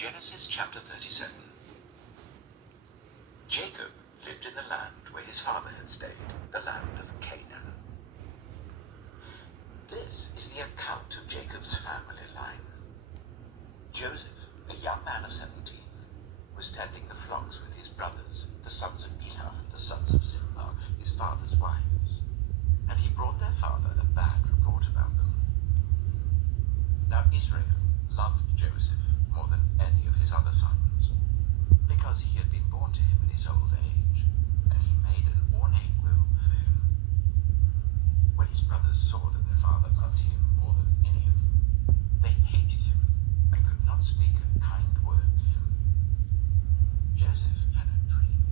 Genesis chapter 37. Jacob lived in the land where his father had stayed, the land of Canaan. This is the account of Jacob's family line. Joseph, a young man of 17, was tending the flocks with his brothers, the sons of Bilhah, the sons of Zilpah, his father's wives, and he brought their father a bad report about them. Now Israel loved Joseph more than any of his other sons, because he had been born to him in his old age, and he made an ornate robe for him. When his brothers saw that their father loved him more than any of them, they hated him and could not speak a kind word to him. Joseph had a dream,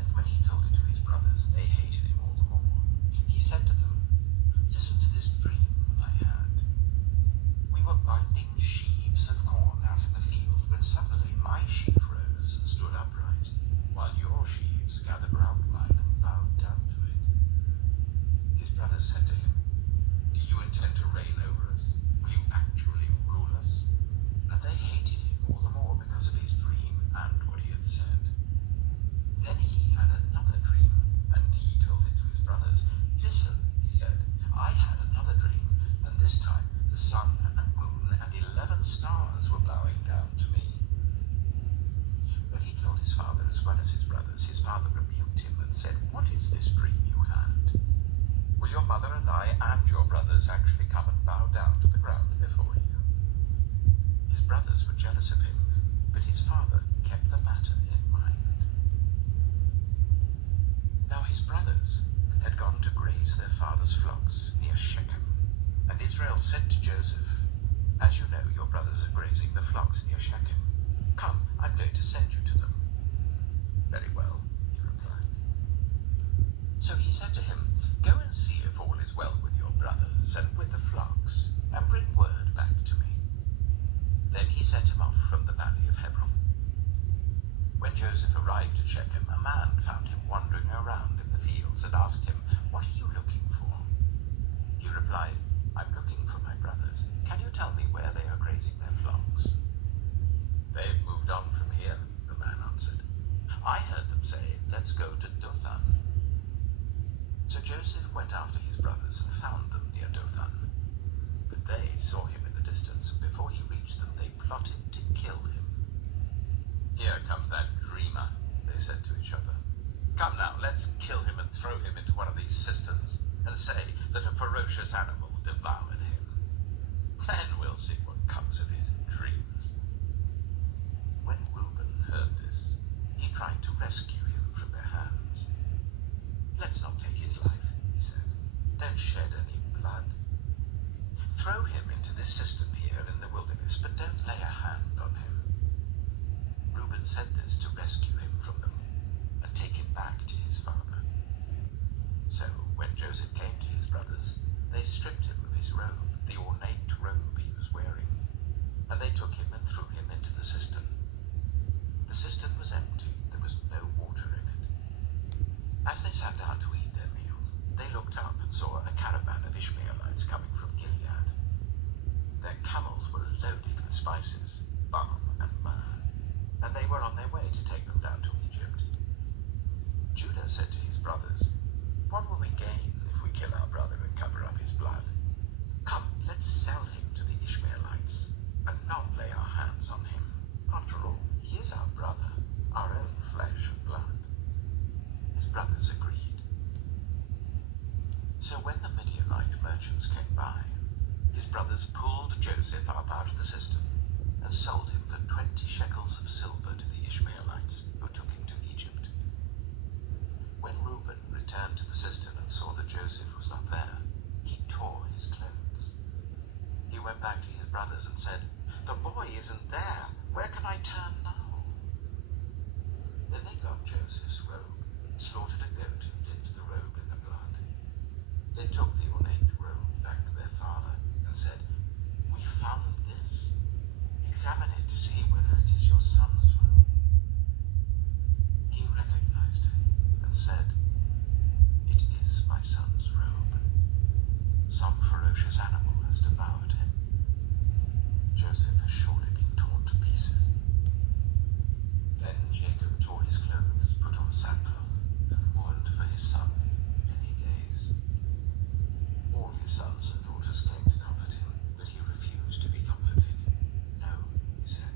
and when he told it to his brothers, they hated him all the more. He said to them, "Listen to this dream I had. We were binding sheaves of corn out in the field when suddenly my sheaf rose and stood upright, while your sheaves gathered round mine and bowed down to it." His brothers said to him, "Do you intend to reign over us? Will you actually rule us?" And they hated him all the more because of his dream and what he had said. Then he had another dream, and he told it to his brothers. "Listen," he said, "I had another dream, and this time the sun and moon and 11 stars were bowing down to me." When he told his father as well as his brothers, his father rebuked him and said, "What is this dream you had? Will your mother and I and your brothers actually come and bow down to the ground before you?" His brothers were jealous of him, but his father kept the matter in mind. Now his brothers had gone to graze their father's flocks near Shechem, and Israel said to Joseph, "As you know, your brothers are grazing the flocks near Shechem. Come, I'm going to send you to them." "Very well," he replied. So he said to him, "Go and see if all is well with your brothers and with the flocks, and bring word back to me." Then he sent him off from the valley of Hebron. When Joseph arrived at Shechem, a man found him wandering around in the fields and asked him, "What are you looking for?" He replied, "I'm looking for my brothers. Can you tell me where they are grazing their flocks?" "They've moved on from here," the man answered. "I heard them say, 'Let's go to Dothan.'" So Joseph went after his brothers and found them near Dothan. But they saw him in the distance, and before he reached them, they plotted to kill him. "Here comes that dreamer," they said to each other. "Come now, let's kill him and throw him into one of these cisterns, and say that a ferocious animal devoured him. Then we'll see what comes of his dreams." When Reuben heard this, he tried to rescue him from their hands. "Let's not take his life," he said. "Don't shed any blood. Throw him into this cistern here in the wilderness, but don't lay a hand on him." Reuben said this to rescue him from them and take him back to his father. So when Joseph came to his brothers, they stripped him of his robe, the ornate robe he was wearing, and they took him and threw him into the cistern. The cistern was empty, there was no water in it. As they sat down to eat their meal, they looked up and saw a caravan of Ishmaelites coming from Gilead. Their camels were loaded with spices, balm and myrrh, and they were on their way to take them down to Egypt. Judah said to his brothers, "What will we gain if we kill our brother and cover up his blood? Come, let's sell him to the Ishmaelites and not lay our hands on him. After all, he is our brother, our own flesh and blood." His brothers agreed. So when the Midianite merchants came by, his brothers pulled Joseph up out of the cistern and sold him for 20 shekels of silver to the Ishmaelites, who took him to Egypt. When Reuben returned to the cistern and saw that Joseph was not there, he tore his clothes. He went back to his brothers and said, "The boy isn't there. Where can I turn now?" Then they got Joseph's robe, slaughtered a goat and dipped the robe in the blood. They took the ornate robe back to their father and said, "We found this. Examine it to see whether it is your son's robe." He recognized it and said, "It is my son's robe. Some ferocious animal has devoured him. Joseph has surely been torn to pieces. Then Jacob tore his clothes, put on sackcloth, and mourned for his son many days. All his sons and daughters came to comfort him, but he refused to be comforted. No, he said,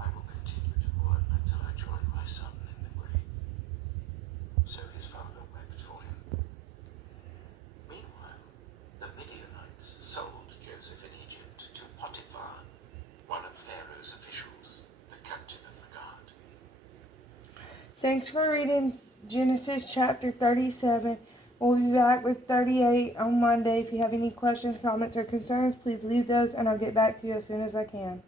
I will continue to mourn until I join my son in the grave. So his father wept for him. Meanwhile, the Midianites sold Joseph in Egypt to Potiphar, one of Pharaoh's officials, the captain of the guard. Thanks for reading Genesis chapter 37. We'll be back with 38 on Monday. If you have any questions, comments, or concerns, please leave those and I'll get back to you as soon as I can.